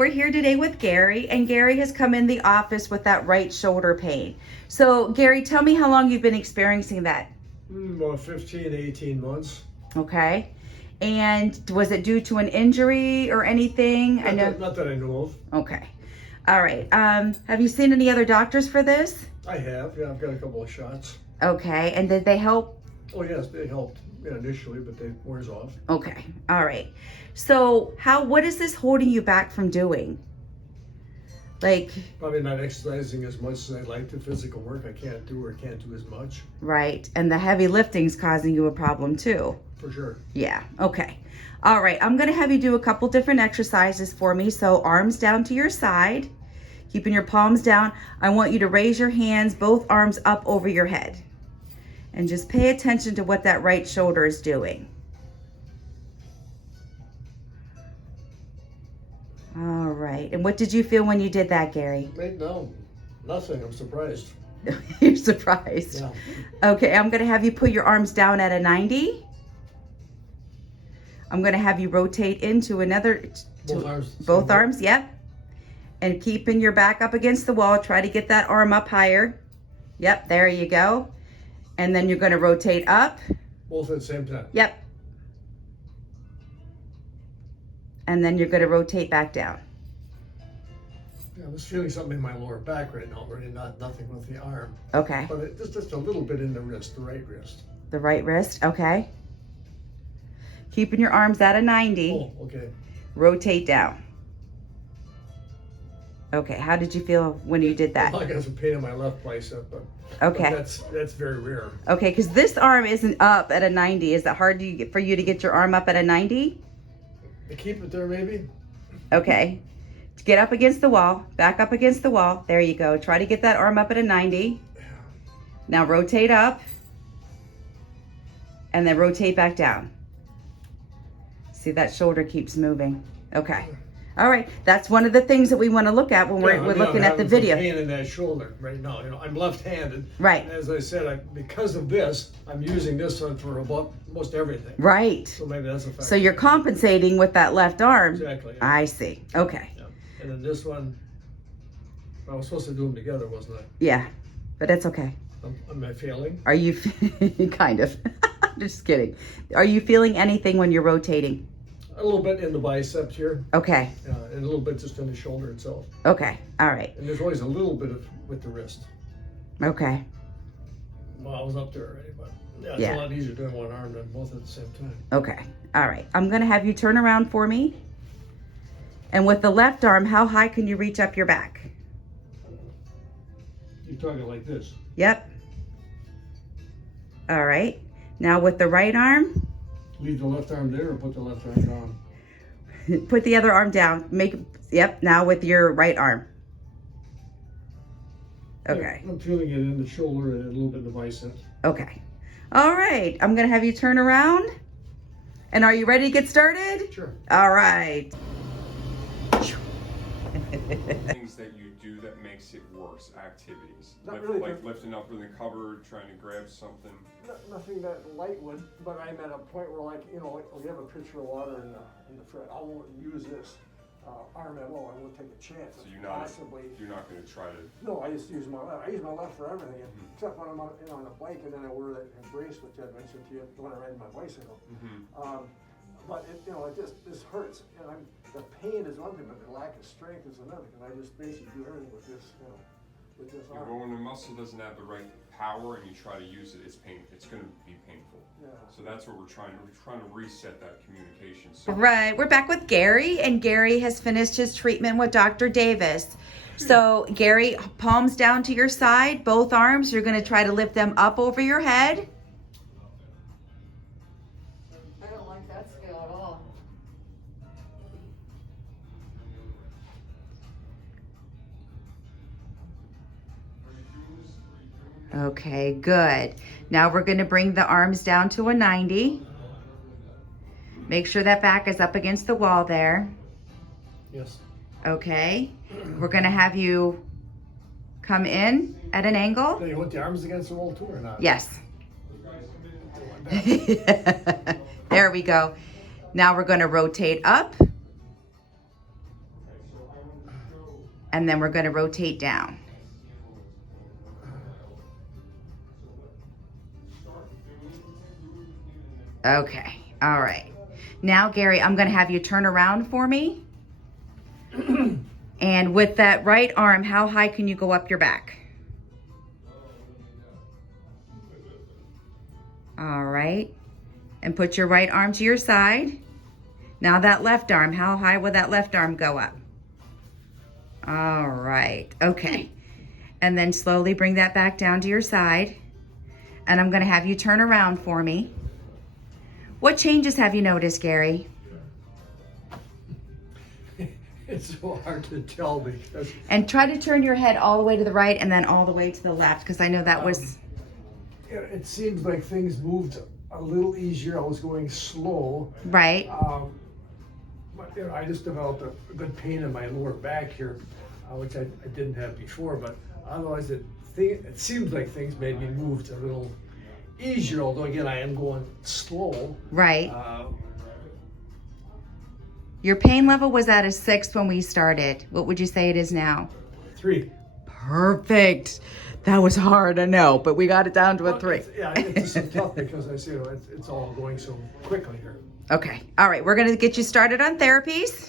We're here today with Gary, and Gary has come in the office with that right shoulder pain. So Gary, tell me how long you've been experiencing that. About 15 to 18 months. Okay. And was it due to an injury or anything? Not that I know of. Okay. All right. Have you seen any other doctors for this? I have, yeah, I've got a couple of shots. Okay. And did they help? Oh yes, they helped initially, but they wears off. Okay. All right. So what is this holding you back from doing? Like, probably not exercising as much as I'd like to. Physical work I can't do as much. Right. And the heavy lifting's causing you a problem too. For sure. Yeah. Okay. All right. I'm going to have you do a couple different exercises for me. So arms down to your side, keeping your palms down. I want you to raise your hands, both arms up over your head. And just pay attention to what that right shoulder is doing. All right. And what did you feel when you did that, Gary? No, nothing. I'm surprised. You're surprised? Yeah. Okay, I'm going to have you put your arms down at a 90. I'm going to have you rotate into another. Both arms. Both arms, yep. And keeping your back up against the wall. Try to get that arm up higher. Yep, there you go. And then you're going to rotate up. Both at the same time? Yep. And then you're going to rotate back down. Yeah, I was feeling something in my lower back right now, really nothing with the arm. Okay. But just a little bit in the wrist, the right wrist. The right wrist, okay. Keeping your arms at a 90. Oh, okay. Rotate down. Okay, how did you feel when you did that? Well, I got some pain in my left bicep, but okay. But that's very rare. Okay, because this arm isn't up at a 90. Is that hard for you to get your arm up at a 90? To keep it there, maybe? Okay. Get up against the wall. Back up against the wall. There you go. Try to get that arm up at a 90. Now rotate up. And then rotate back down. See, that shoulder keeps moving. Okay. All right. That's one of the things that we want to look at when we're looking at the video. I'm having pain in that shoulder right now. You know, I'm left-handed. Right. And as I said, because of this, I'm using this one for about most everything. Right. So maybe that's a factor. So you're compensating with that left arm. Exactly. Yeah. I see. Okay. Yeah. And then this one, I was supposed to do them together, wasn't I? Yeah, but that's okay. Am I failing? Are you kind of? Just kidding. Are you feeling anything when you're rotating? A little bit in the bicep here. Okay. And a little bit just in the shoulder itself. Okay. All right. And there's always a little bit with the wrist. Okay. Well, I was up there already, but it's a lot easier doing one arm than both at the same time. Okay. All right. I'm going to have you turn around for me. And with the left arm, how high can you reach up your back? You're talking like this. Yep. All right. Now with the right arm. Leave the left arm there or put the left arm down? Put the other arm down. Yep. Now with your right arm. Okay. Yeah, I'm feeling it in the shoulder and a little bit in the biceps. Okay. All right. I'm going to have you turn around. And are you ready to get started? Sure. All right. Things that you do that makes it worse, activities. Not really like lifting up in the cupboard, trying to grab something. Nothing that light would, but I'm at a point where, like, you know, we have a pitcher of water in the fridge. I won't use this arm at all. I won't take a chance. So you're not going to try to. No, I just use my left. I use my left for everything, except when I'm on a bike, and then I wear that brace, which I mentioned to you when I ride my bicycle. But this hurts, and the pain is one thing, but the lack of strength is another. Because I just basically do everything with this, with this arm. But when the muscle doesn't have the right power and you try to use it, it's going to be painful. Yeah. So that's what we're trying to reset that communication. So Right. We're back with Gary, and Gary has finished his treatment with Dr. Davis. So Gary, palms down to your side, both arms. You're going to try to lift them up over your head. I don't like that scale at all. Okay, good. Now we're going to bring the arms down to a 90. Make sure that back is up against the wall there. Yes. Okay. We're going to have you come in at an angle. Do you want the arms against the wall too or not? Yes. There we go. Now we're going to rotate up. And then we're gonna rotate down. Okay, all right. Now, Gary, I'm gonna have you turn around for me. And with that right arm, how high can you go up your back? All right. And put your right arm to your side. Now that left arm, how high will that left arm go up? All right, okay. And then slowly bring that back down to your side. And I'm gonna have you turn around for me. What changes have you noticed, Gary? It's so hard to tell because And try to turn your head all the way to the right and then all the way to the left, because I know that was... it seems like things moved a little easier. I was going slow. Right, But I just developed a good pain in my lower back here, which I didn't have before. But otherwise, it seems like things maybe moved a little easier. Although again, I am going slow. right. Your pain level was at a 6 when we started. What would you say it is now? 3. Perfect. That was hard, I know, but we got it down to a 3. It's just tough because I see it's all going so quickly here. Okay, all right, we're gonna get you started on therapies.